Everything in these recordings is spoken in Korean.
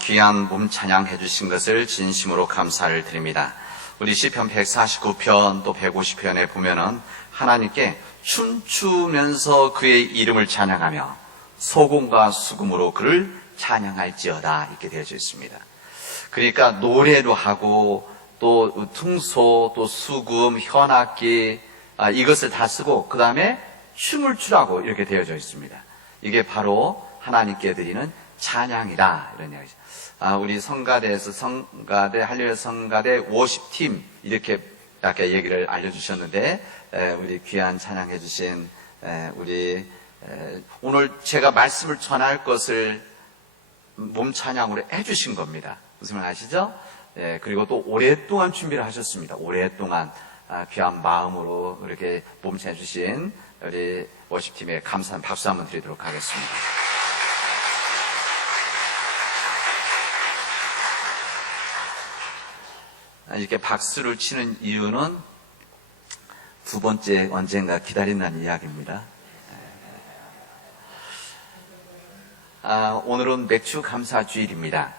귀한 몸 찬양해 주신 것을 진심으로 감사를 드립니다. 우리 시편 149편 또 150편에 보면은 하나님께 춤추면서 그의 이름을 찬양하며 소금과 수금으로 그를 찬양할지어다 이렇게 되어져 있습니다. 그러니까 노래도 하고 또 퉁소, 또 수금, 현악기 이것을 다 쓰고 그 다음에 춤을 추라고 이렇게 되어져 있습니다. 이게 바로 하나님께 드리는 찬양이다 이런 이야기죠. 우리 성가대에서 할렐루야 성가대 워십팀 이렇게 아까 얘기를 알려주셨는데 우리 귀한 찬양해 주신 우리 오늘 제가 말씀을 전할 것을 몸 찬양으로 해주신 겁니다. 무슨 말 아시죠? 그리고 또 오랫동안 준비를 하셨습니다. 오랫동안 귀한 마음으로 이렇게 몸 찬양해 주신 우리 워십팀에 감사한 박수 한번 드리도록 하겠습니다. 이렇게 박수를 치는 이유는 두 번째 언젠가 기다린다는 이야기입니다. 오늘은 맥주 감사 주일입니다.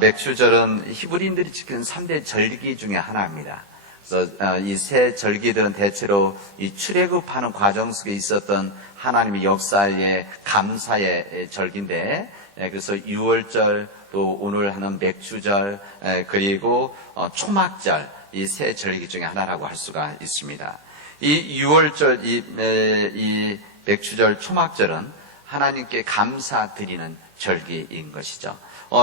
맥주절은 히브리인들이 지키는 3대 절기 중에 하나입니다. 그래서 이 세 절기들은 대체로 이 출애굽하는 과정 속에 있었던 하나님의 역사의 감사의 절기인데, 그래서 유월절 또 오늘 하는 맥주절 그리고 초막절 이 세 절기 중에 하나라고 할 수가 있습니다. 이 유월절 이 맥주절 초막절은 하나님께 감사드리는 절기인 것이죠.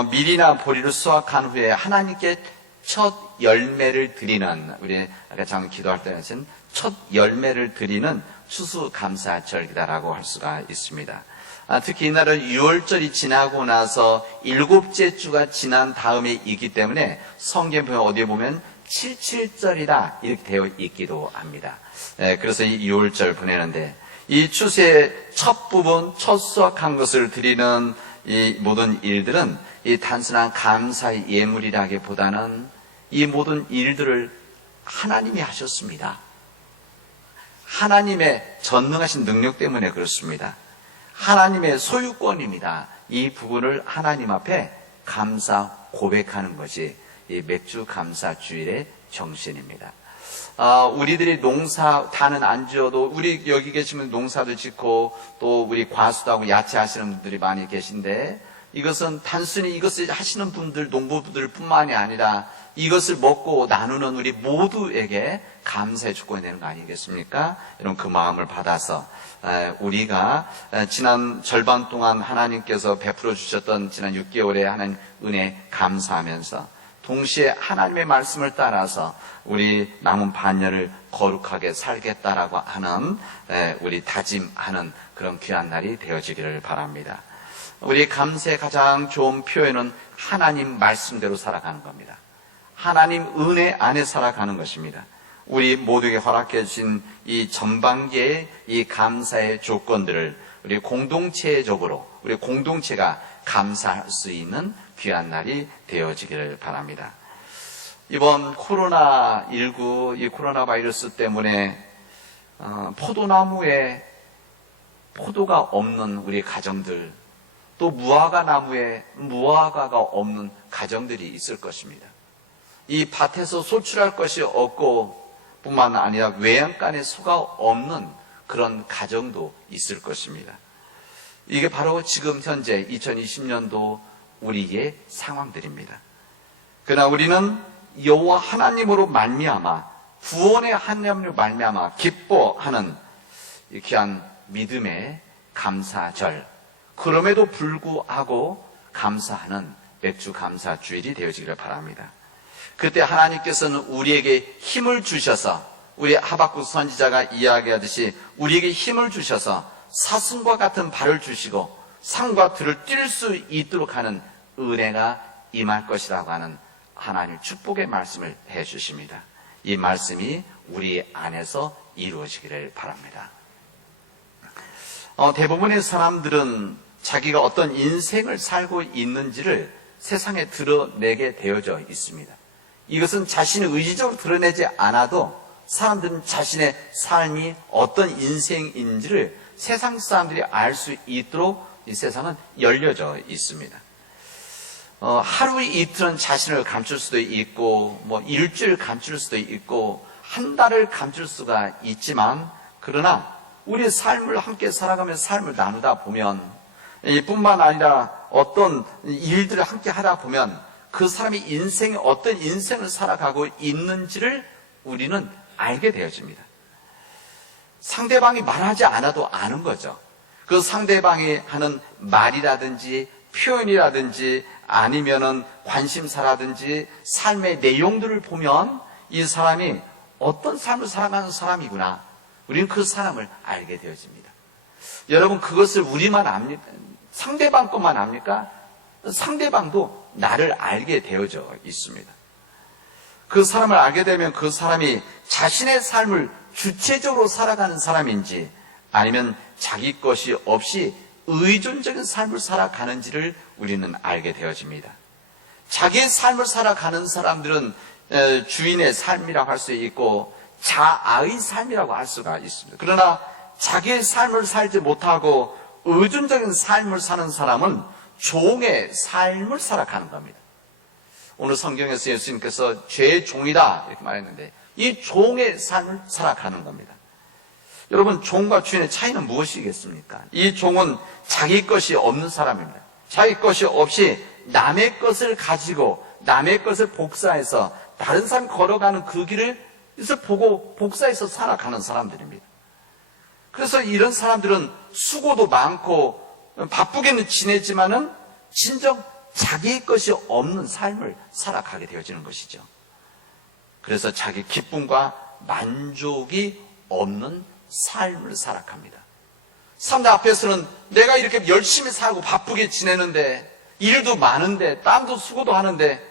밀이나 보리를 수확한 후에 하나님께 첫 열매를 드리는 우리 아까 잠깐 기도할 때는 첫 열매를 드리는 추수감사절기다라고 할 수가 있습니다. 특히 이날은 유월절이 지나고 나서 7째 주가 지난 다음에 있기 때문에 성경 보면 어디에 보면 77절이다 이렇게 되어 있기도 합니다. 그래서 이 유월절 보내는데 이 추수의 첫 부분, 첫 수확한 것을 드리는 이 모든 일들은 이 단순한 감사의 예물이라기보다는 이 모든 일들을 하나님이 하셨습니다. 하나님의 전능하신 능력 때문에 그렇습니다. 하나님의 소유권입니다. 이 부분을 하나님 앞에 감사 고백하는 것이 이 맥주 감사 주일의 정신입니다. 우리들이 농사 다는 안 지어도 우리 여기 계시면 농사도 짓고 또 우리 과수도 하고 야채 하시는 분들이 많이 계신데 이것은 단순히 이것을 하시는 분들, 농부분들 뿐만이 아니라 이것을 먹고 나누는 우리 모두에게 감사의 조건이 되는 거 아니겠습니까? 여러분 그 마음을 받아서 우리가 지난 절반 동안 하나님께서 베풀어 주셨던 지난 6개월의 하나님 은혜 감사하면서 동시에 하나님의 말씀을 따라서 우리 남은 반년을 거룩하게 살겠다라고 하는 우리 다짐하는 그런 귀한 날이 되어지기를 바랍니다. 우리 감사의 가장 좋은 표현은 하나님 말씀대로 살아가는 겁니다. 하나님 은혜 안에 살아가는 것입니다. 우리 모두에게 허락해 주신 이 전반기의 이 감사의 조건들을 우리 공동체적으로 우리 공동체가 감사할 수 있는 귀한 날이 되어지기를 바랍니다. 이번 코로나19 이 코로나 바이러스 때문에 포도나무에 포도가 없는 우리 가정들 또 무화과 나무에 무화과가 없는 가정들이 있을 것입니다. 이 밭에서 소출할 것이 없고 뿐만 아니라 외양간에 소가 없는 그런 가정도 있을 것입니다. 이게 바로 지금 현재 2020년도 우리의 상황들입니다. 그러나 우리는 여호와 하나님으로 말미암아 구원의 하나님으로 말미암아 기뻐하는 귀한 믿음의 감사절 그럼에도 불구하고 감사하는 맥주 감사 주일이 되어지기를 바랍니다. 그때 하나님께서는 우리에게 힘을 주셔서 우리 하박국 선지자가 이야기하듯이 우리에게 힘을 주셔서 사슴과 같은 발을 주시고 산과 들을 뛸 수 있도록 하는 은혜가 임할 것이라고 하는 하나님의 축복의 말씀을 해주십니다. 이 말씀이 우리 안에서 이루어지기를 바랍니다. 대부분의 사람들은 자기가 어떤 인생을 살고 있는지를 세상에 드러내게 되어져 있습니다. 이것은 자신이 의지적으로 드러내지 않아도 사람들은 자신의 삶이 어떤 인생인지를 세상 사람들이 알 수 있도록 이 세상은 열려져 있습니다. 하루 이틀은 자신을 감출 수도 있고, 일주일 감출 수도 있고, 한 달을 감출 수가 있지만, 그러나 우리의 삶을 함께 살아가면서 삶을 나누다 보면, 이뿐만 아니라 어떤 일들을 함께 하다 보면 그 사람이 인생에 어떤 인생을 살아가고 있는지를 우리는 알게 되어집니다. 상대방이 말하지 않아도 아는 거죠. 그 상대방이 하는 말이라든지 표현이라든지 아니면은 관심사라든지 삶의 내용들을 보면 이 사람이 어떤 삶을 살아가는 사람이구나. 우리는 그 사람을 알게 되어집니다. 여러분, 그것을 우리만 압니까? 상대방 것만 압니까? 상대방도 나를 알게 되어져 있습니다. 그 사람을 알게 되면 그 사람이 자신의 삶을 주체적으로 살아가는 사람인지 아니면 자기 것이 없이 의존적인 삶을 살아가는지를 우리는 알게 되어집니다. 자기의 삶을 살아가는 사람들은 주인의 삶이라고 할 수 있고 자아의 삶이라고 할 수가 있습니다. 그러나 자기의 삶을 살지 못하고 의존적인 삶을 사는 사람은 종의 삶을 살아가는 겁니다. 오늘 성경에서 예수님께서 죄의 종이다 이렇게 말했는데 이 종의 삶을 살아가는 겁니다. 여러분, 종과 주인의 차이는 무엇이겠습니까? 이 종은 자기 것이 없는 사람입니다. 자기 것이 없이 남의 것을 가지고 남의 것을 복사해서 다른 사람이 걸어가는 그 길을 보고 복사해서 살아가는 사람들입니다. 그래서 이런 사람들은 수고도 많고 바쁘게는 지내지만은 진정 자기 것이 없는 삶을 살아가게 되어지는 것이죠. 그래서 자기 기쁨과 만족이 없는 삶을 살아갑니다. 사람들 앞에서는 내가 이렇게 열심히 살고 바쁘게 지내는데 일도 많은데 땀도 수고도 하는데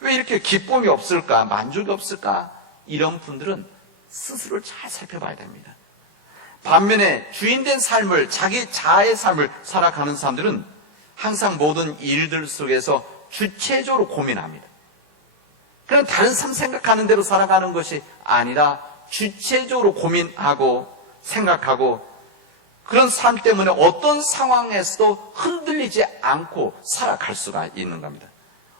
왜 이렇게 기쁨이 없을까? 만족이 없을까? 이런 분들은 스스로를 잘 살펴봐야 됩니다. 반면에 주인된 삶을, 자기 자아의 삶을 살아가는 사람들은 항상 모든 일들 속에서 주체적으로 고민합니다. 그런 다른 삶 생각하는 대로 살아가는 것이 아니라 주체적으로 고민하고 생각하고 그런 삶 때문에 어떤 상황에서도 흔들리지 않고 살아갈 수가 있는 겁니다.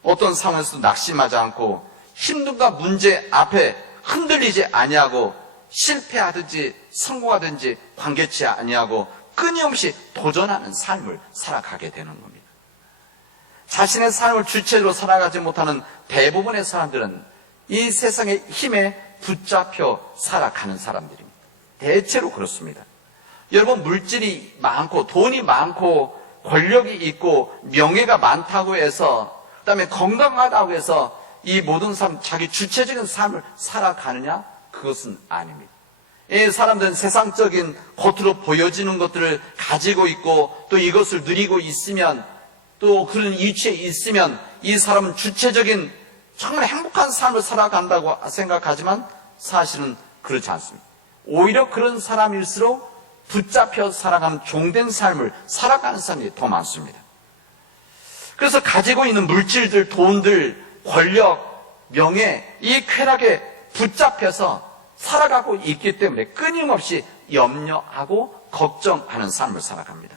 어떤 상황에서도 낙심하지 않고 힘듦과 문제 앞에 흔들리지 아니하고 실패하든지 성공하든지 관계치 아니하고 끊임없이 도전하는 삶을 살아가게 되는 겁니다. 자신의 삶을 주체적으로 살아가지 못하는 대부분의 사람들은 이 세상의 힘에 붙잡혀 살아가는 사람들입니다. 대체로 그렇습니다. 여러분, 물질이 많고 돈이 많고 권력이 있고 명예가 많다고 해서 그다음에 건강하다고 해서 이 모든 삶, 자기 주체적인 삶을 살아가느냐? 그것은 아닙니다. 이 사람들은 세상적인 겉으로 보여지는 것들을 가지고 있고 또 이것을 누리고 있으면 또 그런 위치에 있으면 이 사람은 주체적인 정말 행복한 삶을 살아간다고 생각하지만 사실은 그렇지 않습니다. 오히려 그런 사람일수록 붙잡혀 살아가는 종된 삶을 살아가는 사람이 더 많습니다. 그래서 가지고 있는 물질들, 돈들, 권력, 명예, 이 쾌락에 붙잡혀서 살아가고 있기 때문에 끊임없이 염려하고 걱정하는 삶을 살아갑니다.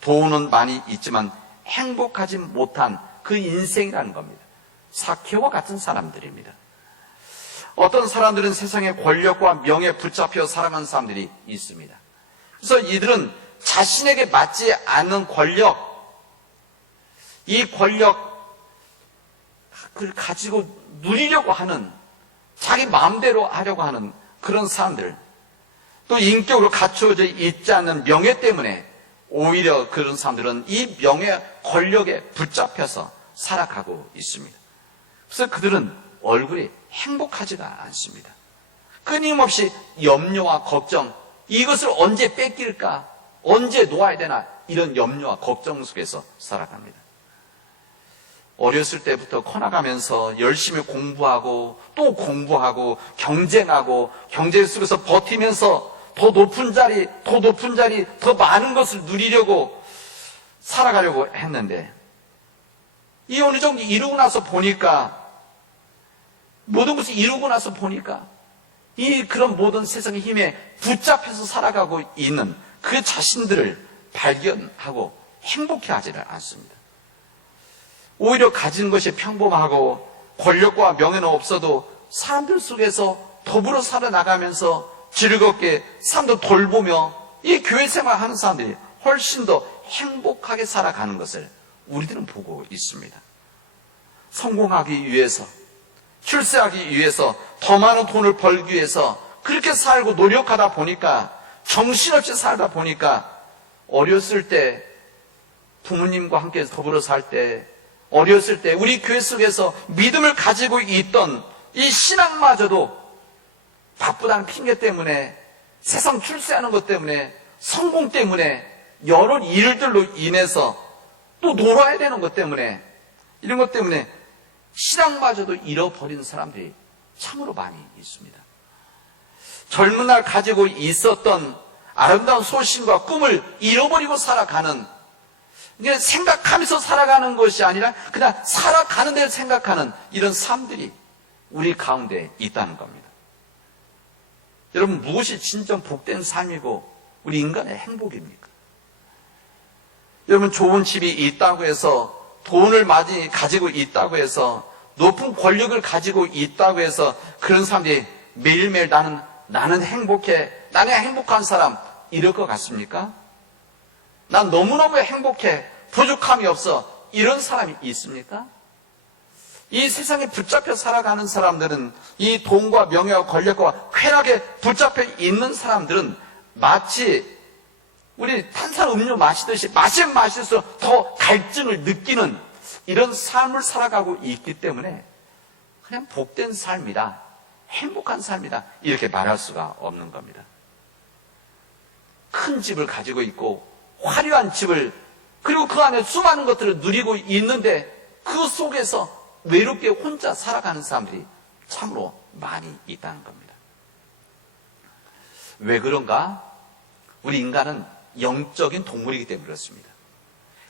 돈은 많이 있지만 행복하지 못한 그 인생이라는 겁니다. 사케오와 같은 사람들입니다. 어떤 사람들은 세상의 권력과 명예에 붙잡혀 살아가는 사람들이 있습니다. 그래서 이들은 자신에게 맞지 않는 권력, 이 권력을 가지고 누리려고 하는, 자기 마음대로 하려고 하는 그런 사람들, 또 인격으로 갖추어져 있지 않는 명예 때문에 오히려 그런 사람들은 이 명예, 권력에 붙잡혀서 살아가고 있습니다. 그래서 그들은 얼굴이 행복하지가 않습니다. 끊임없이 염려와 걱정, 이것을 언제 뺏길까? 언제 놓아야 되나? 이런 염려와 걱정 속에서 살아갑니다. 어렸을 때부터 커나가면서 열심히 공부하고 또 공부하고 경쟁하고 경쟁 속에서 버티면서 더 높은 자리, 더 많은 것을 누리려고 살아가려고 했는데 이 어느 정도 이루고 나서 보니까 모든 것을 이루고 나서 보니까 이 그런 모든 세상의 힘에 붙잡혀서 살아가고 있는 그 자신들을 발견하고 행복해하지를 않습니다. 오히려 가진 것이 평범하고 권력과 명예는 없어도 사람들 속에서 더불어 살아나가면서 즐겁게 사람들 돌보며 이 교회 생활하는 사람들이 훨씬 더 행복하게 살아가는 것을 우리들은 보고 있습니다. 성공하기 위해서, 출세하기 위해서, 더 많은 돈을 벌기 위해서 그렇게 살고 노력하다 보니까, 정신없이 살다 보니까 어렸을 때 부모님과 함께 더불어 살 때, 어렸을 때 우리 교회 속에서 믿음을 가지고 있던 이 신앙마저도 바쁘다는 핑계 때문에, 세상 출세하는 것 때문에, 성공 때문에, 여러 일들로 인해서 또 놀아야 되는 것 때문에, 이런 것 때문에 신앙마저도 잃어버린 사람들이 참으로 많이 있습니다. 젊은 날 가지고 있었던 아름다운 소신과 꿈을 잃어버리고 살아가는, 이게 생각하면서 살아가는 것이 아니라 그냥 살아가는 데를 생각하는 이런 삶들이 우리 가운데 있다는 겁니다. 여러분, 무엇이 진정 복된 삶이고 우리 인간의 행복입니까? 여러분, 좋은 집이 있다고 해서, 돈을 많이 가지고 있다고 해서, 높은 권력을 가지고 있다고 해서 그런 사람들이 매일매일 나는 행복해, 나는 행복한 사람, 이럴 것 같습니까? 난 너무너무 행복해, 부족함이 없어, 이런 사람이 있습니까? 이 세상에 붙잡혀 살아가는 사람들은, 이 돈과 명예와 권력과 쾌락에 붙잡혀 있는 사람들은 마치 우리 탄산음료 마시듯이 마시면 마실수록 더 갈증을 느끼는 이런 삶을 살아가고 있기 때문에 그냥 복된 삶이다, 행복한 삶이다, 이렇게 말할 수가 없는 겁니다. 큰 집을 가지고 있고 화려한 집을, 그리고 그 안에 수많은 것들을 누리고 있는데 그 속에서 외롭게 혼자 살아가는 사람들이 참으로 많이 있다는 겁니다. 왜 그런가? 우리 인간은 영적인 동물이기 때문에 그렇습니다.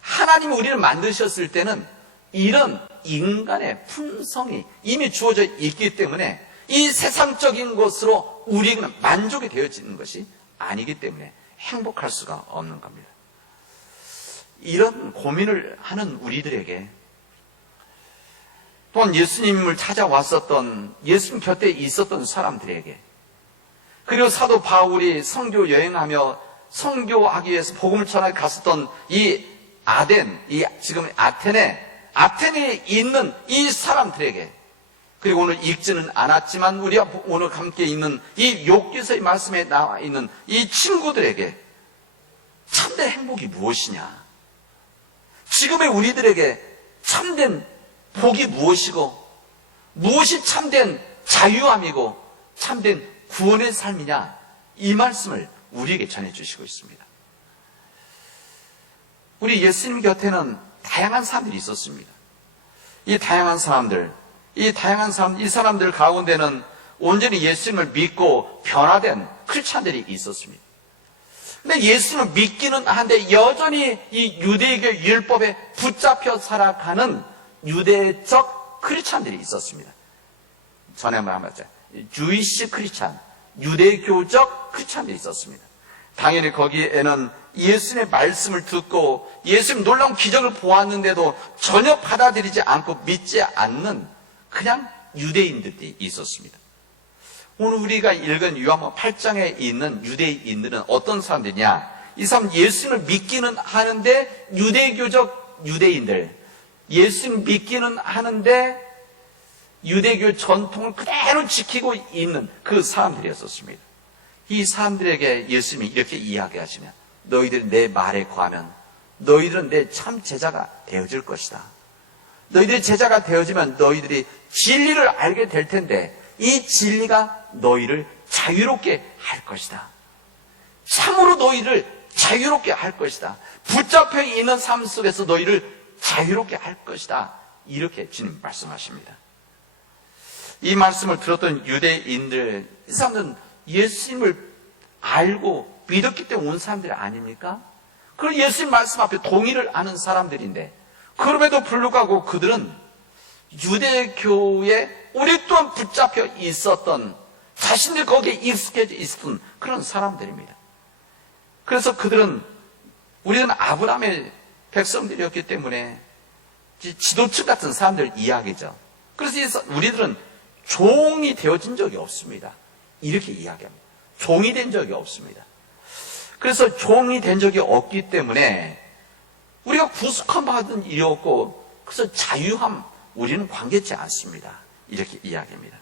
하나님이 우리를 만드셨을 때는 이런 인간의 품성이 이미 주어져 있기 때문에 이 세상적인 것으로 우리는 만족이 되어지는 것이 아니기 때문에 행복할 수가 없는 겁니다. 이런 고민을 하는 우리들에게, 또한 예수님을 찾아왔었던, 예수님 곁에 있었던 사람들에게, 그리고 사도 바울이 선교 여행하며 선교하기 위해서 복음을 전하게 갔었던 이 지금 아테네에 있는 이 사람들에게, 그리고 오늘 읽지는 않았지만 우리가 오늘 함께 있는 이 욥기서의 말씀에 나와 있는 이 친구들에게 참된 행복이 무엇이냐, 지금의 우리들에게 참된 복이 무엇이고 무엇이 참된 자유함이고 참된 구원의 삶이냐, 이 말씀을 우리에게 전해주시고 있습니다. 우리 예수님 곁에는 다양한 사람들이 있었습니다. 이 사람들 가운데는 온전히 예수님을 믿고 변화된 크리스찬들이 있었습니다. 근데 예수님을 믿기는 한데 여전히 이 유대교 율법에 붙잡혀 살아가는 유대적 크리스찬들이 있었습니다. 전에 말했죠. 주이시 크리스찬, 유대교적 크리스찬들이 있었습니다. 당연히 거기에는 예수님의 말씀을 듣고 예수님 놀라운 기적을 보았는데도 전혀 받아들이지 않고 믿지 않는 그냥 유대인들이 있었습니다. 오늘 우리가 읽은 요한복음 8장에 있는 유대인들은 어떤 사람들이냐? 이 사람 예수님을 믿기는 하는데 유대교적 유대인들, 예수님 믿기는 하는데 유대교 전통을 그대로 지키고 있는 그 사람들이었습니다. 이 사람들에게 예수님이 이렇게 이야기하시면, 너희들이 내 말에 거하면 너희들은 내 참 제자가 되어질 것이다. 너희들이 제자가 되어지면 너희들이 진리를 알게 될 텐데 이 진리가 너희를 자유롭게 할 것이다. 참으로 너희를 자유롭게 할 것이다. 붙잡혀 있는 삶 속에서 너희를 자유롭게 할 것이다. 이렇게 주님 말씀하십니다. 이 말씀을 들었던 유대인들, 이 사람들은 예수님을 알고 믿었기 때문에 온 사람들이 아닙니까? 그리고 예수님 말씀 앞에 동의를 하는 사람들인데, 그럼에도 불구하고 그들은 유대교에 오랫동안 붙잡혀 있었던, 자신들 거기에 익숙해져 있었던 그런 사람들입니다. 그래서 그들은, 우리는 아브라함의 백성들이었기 때문에 지도층 같은 사람들 이야기죠. 그래서 우리들은 종이 되어진 적이 없습니다. 이렇게 이야기합니다. 종이 된 적이 없습니다. 그래서 종이 된 적이 없기 때문에 우리가 구속함 받은 일이 없고, 그래서 자유함 우리는 관계치 않습니다. 이렇게 이야기합니다.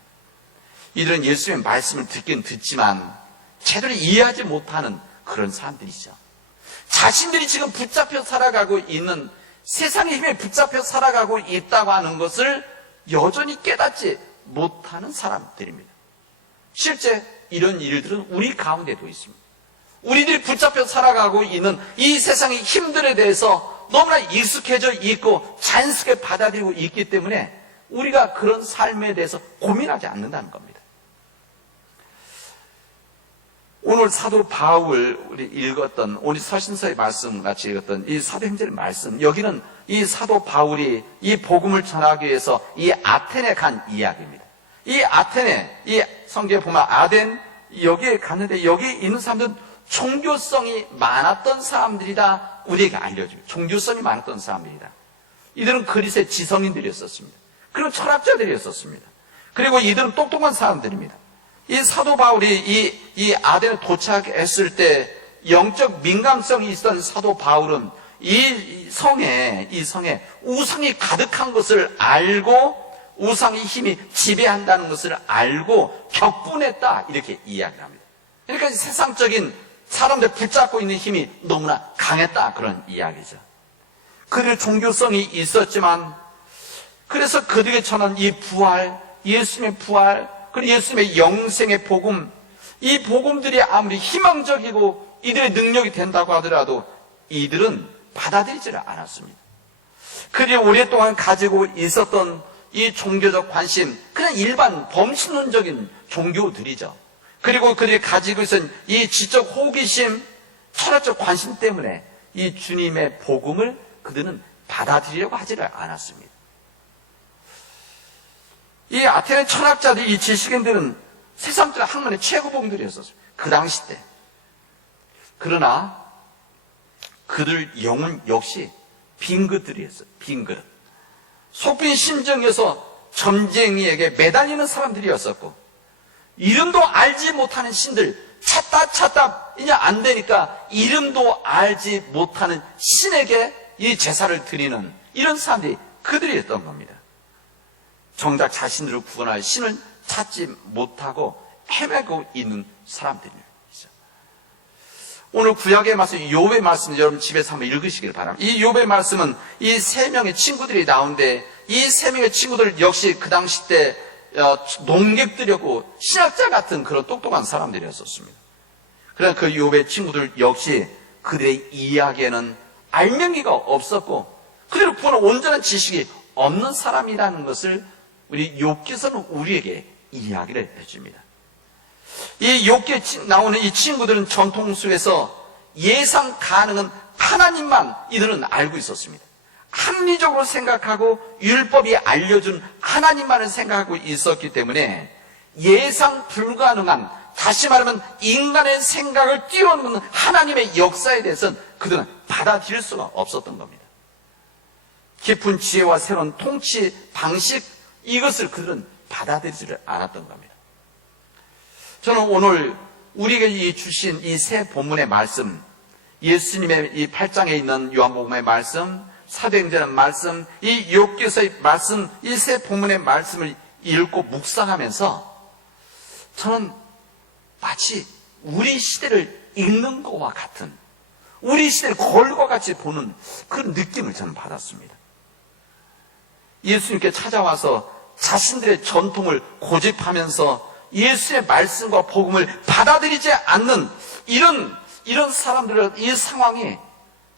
이들은 예수님의 말씀을 듣긴 듣지만 제대로 이해하지 못하는 그런 사람들이죠. 자신들이 지금 붙잡혀 살아가고 있는, 세상의 힘에 붙잡혀 살아가고 있다고 하는 것을 여전히 깨닫지 못하는 사람들입니다. 실제 이런 일들은 우리 가운데도 있습니다. 우리들이 붙잡혀 살아가고 있는 이 세상의 힘들에 대해서 너무나 익숙해져 있고 자연스럽게 받아들이고 있기 때문에 우리가 그런 삶에 대해서 고민하지 않는다는 겁니다. 오늘 사도 바울 우리 읽었던, 오늘 서신서의 말씀 같이 읽었던 이 사도행전의 말씀, 여기는 이 사도 바울이 이 복음을 전하기 위해서 이 아테네 간 이야기입니다. 이 아테네, 이 성경에 보면 아덴, 여기에 갔는데 여기 있는 사람들은 종교성이 많았던 사람들이다, 우리에게 알려줍니다. 종교성이 많았던 사람들이다. 이들은 그리스의 지성인들이었었습니다. 그리고 철학자들이었었습니다. 그리고 이들은 똑똑한 사람들입니다. 이 사도 바울이 이 아덴에 도착했을 때 영적 민감성이 있었던 사도 바울은 이 성에 우상이 가득한 것을 알고, 우상의 힘이 지배한다는 것을 알고 격분했다, 이렇게 이야기합니다. 그러니까 세상적인 사람들 붙잡고 있는 힘이 너무나 강했다, 그런 이야기죠. 그들의 종교성이 있었지만, 그래서 그들에게 전한 이 부활, 예수님의 부활, 그리고 예수님의 영생의 복음, 이 복음들이 아무리 희망적이고 이들의 능력이 된다고 하더라도 이들은 받아들이지를 않았습니다. 그들이 오랫동안 가지고 있었던 이 종교적 관심, 그냥 일반 범신론적인 종교들이죠. 그리고 그들이 가지고 있었던 이 지적 호기심, 철학적 관심 때문에 이 주님의 복음을 그들은 받아들이려고 하지를 않았습니다. 이 아테네 철학자들, 이 지식인들은 세상적 학문의 최고봉들이었었어요. 그 당시 때. 그러나 그들 영은 역시 빈 그릇들이었어요. 빈 그릇. 속빈 심정에서 점쟁이에게 매달리는 사람들이었었고, 이름도 알지 못하는 신들, 찾다 이제 안 되니까 이름도 알지 못하는 신에게 이 제사를 드리는 이런 사람들이 그들이었던 겁니다. 정작 자신들을 구원할 신을 찾지 못하고 헤매고 있는 사람들이죠. 오늘 구약의 말씀, 욥의 말씀 여러분 집에서 한번 읽으시길 바랍니다. 이 욥의 말씀은 이 세 명의 친구들이 나오는데, 이 세 명의 친구들 역시 그 당시 때 농객들이었고 신학자 같은 그런 똑똑한 사람들이었었습니다. 그러나 그 욥의 친구들 역시 그들의 이야기에는 알맹이가 없었고 그들을 보는 온전한 지식이 없는 사람이라는 것을 우리 욥기서는 우리에게 이야기를 해줍니다. 이 욥기에 나오는 이 친구들은 전통 속에서 예상 가능한 하나님만 이들은 알고 있었습니다. 합리적으로 생각하고 율법이 알려준 하나님만을 생각하고 있었기 때문에 예상 불가능한, 다시 말하면 인간의 생각을 뛰어넘는 하나님의 역사에 대해서는 그들은 받아들일 수가 없었던 겁니다. 깊은 지혜와 새로운 통치 방식, 이것을 그들은 받아들이지를 않았던 겁니다. 저는 오늘 우리에게 주신 이 세 본문의 말씀, 예수님의 이 8장에 있는 요한복음의 말씀, 사도행전의 말씀, 이 욥기서의 말씀, 이 세 본문의 말씀을 읽고 묵상하면서 저는 마치 우리 시대를 읽는 것과 같은, 우리 시대를 거울과 같이 보는 그런 느낌을 저는 받았습니다. 예수님께 찾아와서 자신들의 전통을 고집하면서 예수의 말씀과 복음을 받아들이지 않는 이런 사람들의 이 상황이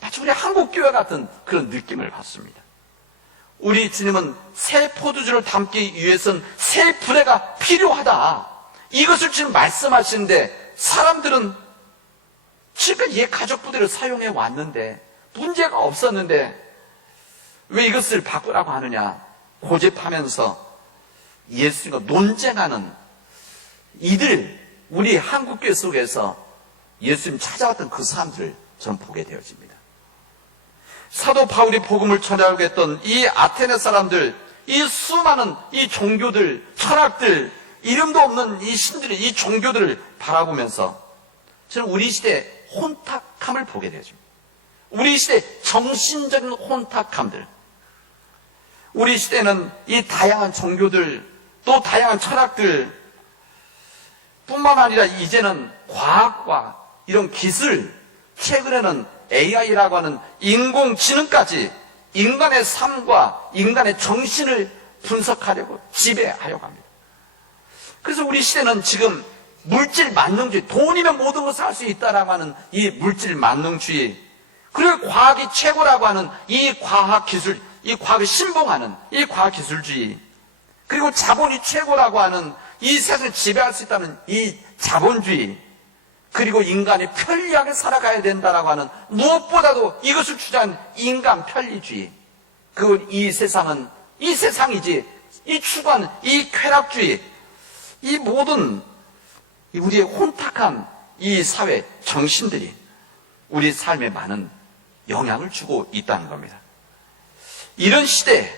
마치 우리 한국교회 같은 그런 느낌을 받습니다. 우리 주님은 새 포도주를 담기 위해서는 새 부대가 필요하다, 이것을 지금 말씀하시는데, 사람들은 지금까지 옛 가죽 부대를 사용해 왔는데 문제가 없었는데 왜 이것을 바꾸라고 하느냐 고집하면서 예수님과 논쟁하는 이들, 우리 한국교회 속에서 예수님 찾아왔던 그 사람들을 저는 보게 되어집니다. 사도 바울이 복음을 전하려고 했던 이 아테네 사람들, 이 수많은 이 종교들, 철학들, 이름도 없는 이 신들을, 이 종교들을 바라보면서 저는 우리 시대의 혼탁함을 보게 되죠. 우리 시대의 정신적인 혼탁함들. 우리 시대는 이 다양한 종교들, 또 다양한 철학들 뿐만 아니라 이제는 과학과 이런 기술, 최근에는 AI라고 하는 인공지능까지 인간의 삶과 인간의 정신을 분석하려고 지배하려고 합니다. 그래서 우리 시대는 지금 물질 만능주의, 돈이면 모든 것을 할 수 있다라고 하는 이 물질 만능주의, 그리고 과학이 최고라고 하는 이 과학기술, 이 과학을 신봉하는 이 과학기술주의, 그리고 자본이 최고라고 하는 이 세상을 지배할 수 있다는 이 자본주의, 그리고 인간이 편리하게 살아가야 된다라고 하는 무엇보다도 이것을 주장하는 인간 편리주의. 이 세상은 이 세상이지, 이 추구하는 이 쾌락주의, 이 모든 우리의 혼탁한 이 사회 정신들이 우리 삶에 많은 영향을 주고 있다는 겁니다. 이런 시대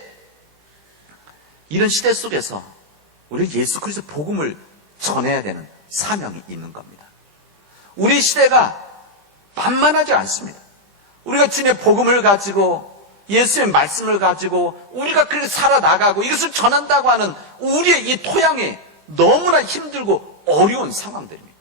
속에서 우리 예수 그리스도 복음을 전해야 되는 사명이 있는 겁니다. 우리 시대가 만만하지 않습니다. 우리가 주님의 복음을 가지고 예수의 말씀을 가지고 우리가 그렇게 살아나가고 이것을 전한다고 하는 우리의 이 토양이 너무나 힘들고 어려운 상황들입니다.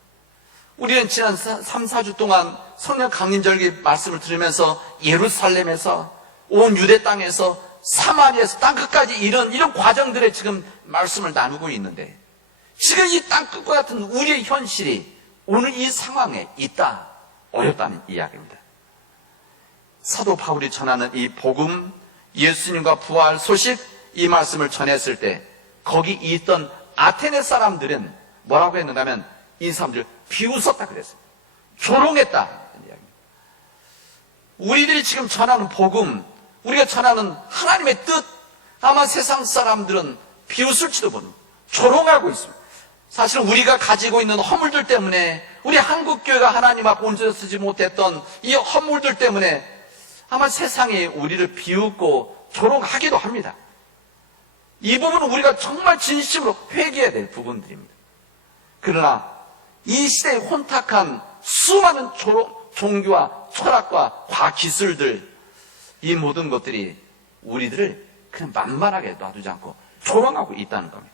우리는 지난 3, 4주 동안 성령 강림절기 말씀을 들으면서 예루살렘에서 온 유대 땅에서 사마리아에서 땅끝까지 이런 과정들의 지금 말씀을 나누고 있는데, 지금 이 땅끝과 같은 우리의 현실이 오늘 이 상황에 있다, 어렵다는 이야기입니다. 사도 바울이 전하는 이 복음, 예수님과 부활 소식, 이 말씀을 전했을 때 거기 있던 아테네 사람들은 뭐라고 했는가면 이 사람들 비웃었다 그랬어요. 조롱했다. 우리들이 지금 전하는 복음, 우리가 전하는 하나님의 뜻, 아마 세상 사람들은 비웃을지도 모릅니다. 조롱하고 있습니다. 사실은 우리가 가지고 있는 허물들 때문에, 우리 한국교회가 하나님 앞에 온전히 쓰지 못했던 이 허물들 때문에 아마 세상이 우리를 비웃고 조롱하기도 합니다. 이 부분은 우리가 정말 진심으로 회개해야 될 부분들입니다. 그러나 이 시대의 혼탁한 수많은 종교와 철학과 과기술들, 이 모든 것들이 우리들을 그냥 만만하게 놔두지 않고 조롱하고 있다는 겁니다.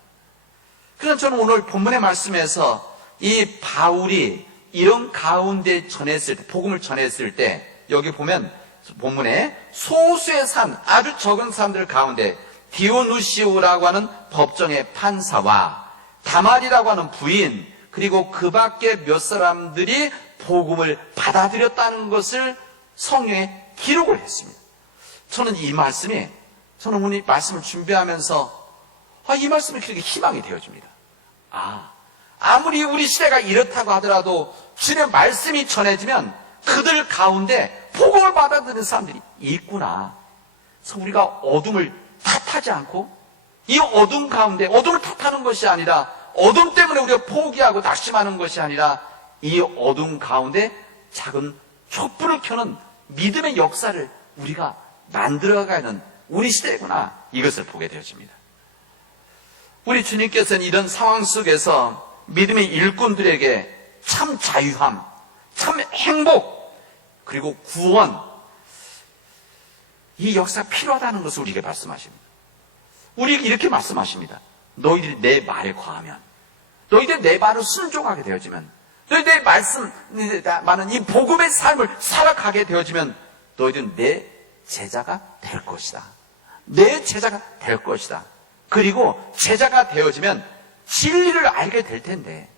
그래서 저는 오늘 본문의 말씀에서 이 바울이 이런 가운데 전했을 때, 복음을 전했을 때, 여기 보면 본문에 소수의 산, 아주 적은 사람들 가운데 디오누시오라고 하는 법정의 판사와 다말이라고 하는 부인, 그리고 그 밖에 몇 사람들이 복음을 받아들였다는 것을 성경에 기록을 했습니다. 저는 이 말씀이, 저는 오늘 말씀을 준비하면서 이 말씀이 그렇게 희망이 되어집니다. 아무리 우리 시대가 이렇다고 하더라도 주님의 말씀이 전해지면 그들 가운데 복음을 받아들이는 사람들이 있구나. 그래서 우리가 어둠을 탓하지 않고, 이 어둠 가운데, 어둠을 탓하는 것이 아니라, 어둠 때문에 우리가 포기하고 낙심하는 것이 아니라, 이 어둠 가운데 작은 촛불을 켜는 믿음의 역사를 우리가 만들어가는 우리 시대구나, 이것을 보게 되어집니다. 우리 주님께서는 이런 상황 속에서 믿음의 일꾼들에게 참 자유함, 참 행복, 그리고 구원, 이 역사가 필요하다는 것을 우리에게 말씀하십니다. 우리에게 이렇게 말씀하십니다. 너희들이 내 말에 과하면, 너희들이 내 말을 순종하게 되어지면, 너희들의 말씀, 많은 이 복음의 삶을 살아가게 되어지면 너희들은 내 제자가 될 것이다. 내 제자가 될 것이다. 그리고 제자가 되어지면 진리를 알게 될 텐데,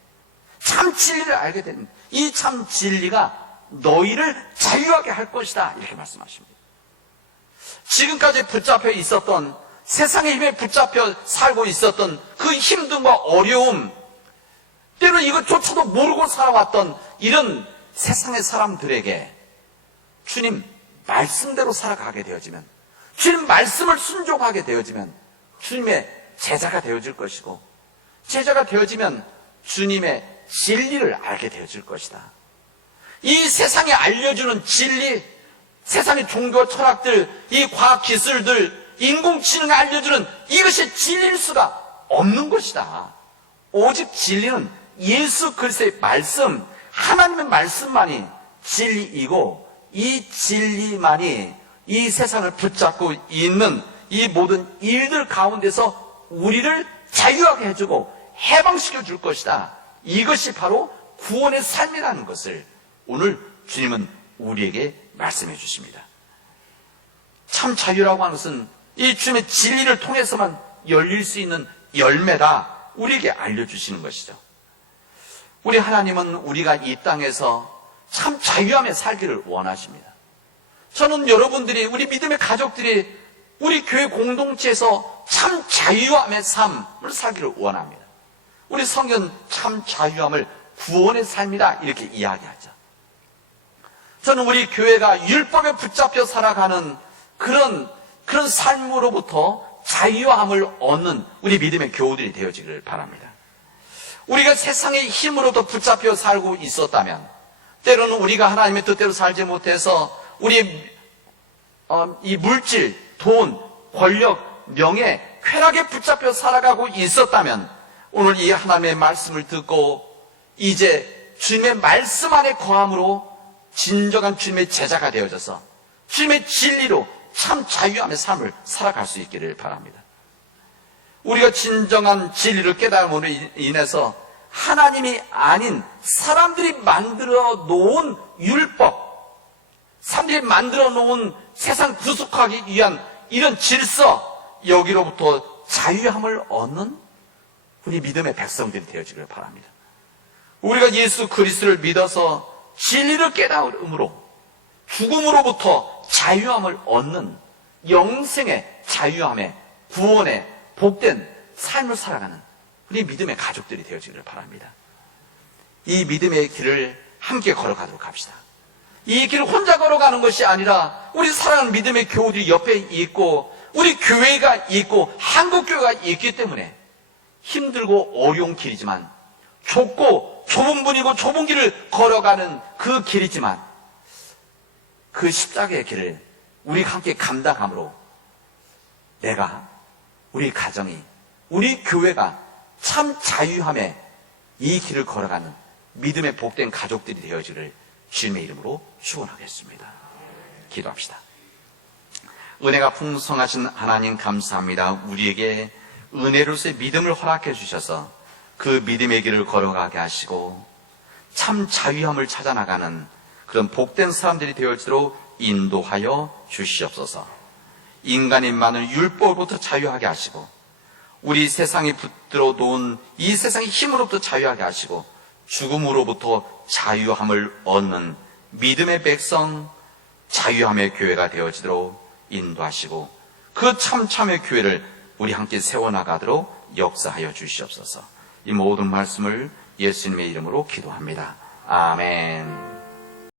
참 진리를 알게 되는 이 참 진리가 너희를 자유하게 할 것이다, 이렇게 말씀하십니다. 지금까지 붙잡혀 있었던, 세상의 힘에 붙잡혀 살고 있었던 그 힘듦과 어려움, 때로 이것조차도 모르고 살아왔던 이런 세상의 사람들에게 주님 말씀대로 살아가게 되어지면, 주님 말씀을 순종하게 되어지면 주님의 제자가 되어질 것이고, 제자가 되어지면 주님의 진리를 알게 되어질 것이다. 이 세상에 알려주는 진리, 세상의 종교 철학들, 이 과학 기술들, 인공지능이 알려주는 이것이 진리일 수가 없는 것이다. 오직 진리는 예수 그리스도의 말씀, 하나님의 말씀만이 진리이고, 이 진리만이 이 세상을 붙잡고 있는 이 모든 일들 가운데서 우리를 자유하게 해주고 해방시켜 줄 것이다. 이것이 바로 구원의 삶이라는 것을 오늘 주님은 우리에게 말씀해 주십니다. 참 자유라고 하는 것은 이 주님의 진리를 통해서만 열릴 수 있는 열매다. 우리에게 알려주시는 것이죠. 우리 하나님은 우리가 이 땅에서 참 자유함에 살기를 원하십니다. 저는 여러분들이, 우리 믿음의 가족들이 우리 교회 공동체에서 참 자유함의 삶을 살기를 원합니다. 우리 성경 참 자유함을 구원의 삶이다 이렇게 이야기하죠. 저는 우리 교회가 율법에 붙잡혀 살아가는 그런 삶으로부터 자유함을 얻는 우리 믿음의 교우들이 되어지기를 바랍니다. 우리가 세상의 힘으로부터 붙잡혀 살고 있었다면, 때로는 우리가 하나님의 뜻대로 살지 못해서 우리 이 물질, 돈, 권력, 명예, 쾌락에 붙잡혀 살아가고 있었다면, 오늘 이 하나님의 말씀을 듣고 이제 주님의 말씀 안에 거함으로 진정한 주님의 제자가 되어져서 주님의 진리로 참 자유함의 삶을 살아갈 수 있기를 바랍니다. 우리가 진정한 진리를 깨달음으로 인해서 하나님이 아닌 사람들이 만들어 놓은 율법, 사람들이 만들어 놓은 세상 구속하기 위한 이런 질서, 여기로부터 자유함을 얻는 우리 믿음의 백성들이 되어지기를 바랍니다. 우리가 예수 그리스도를 믿어서 진리를 깨달음으로 죽음으로부터 자유함을 얻는 영생의 자유함의 구원의 복된 삶을 살아가는 우리 믿음의 가족들이 되어지기를 바랍니다. 이 믿음의 길을 함께 걸어가도록 합시다. 이 길을 혼자 걸어가는 것이 아니라 우리 사랑하는 믿음의 교우들이 옆에 있고 우리 교회가 있고 한국교회가 있기 때문에 힘들고 어려운 길이지만, 좁고 좁은 분이고 좁은 길을 걸어가는 그 길이지만, 그 십자가의 길을 우리가 함께 감당함으로 내가, 우리 가정이, 우리 교회가 참 자유함에 이 길을 걸어가는 믿음의 복된 가족들이 되어지기를 주님의 이름으로 축원하겠습니다. 기도합시다. 은혜가 풍성하신 하나님 감사합니다. 우리에게 은혜로서의 믿음을 허락해 주셔서 그 믿음의 길을 걸어가게 하시고 참 자유함을 찾아나가는 그런 복된 사람들이 되어지도록 인도하여 주시옵소서. 인간이 많은 율법으로부터 자유하게 하시고 우리 세상에 붙들어 놓은 이 세상의 힘으로부터 자유하게 하시고 죽음으로부터 자유함을 얻는 믿음의 백성, 자유함의 교회가 되어지도록 인도하시고 그 참참의 교회를 우리 함께 세워나가도록 역사하여 주시옵소서. 이 모든 말씀을 예수님의 이름으로 기도합니다. 아멘.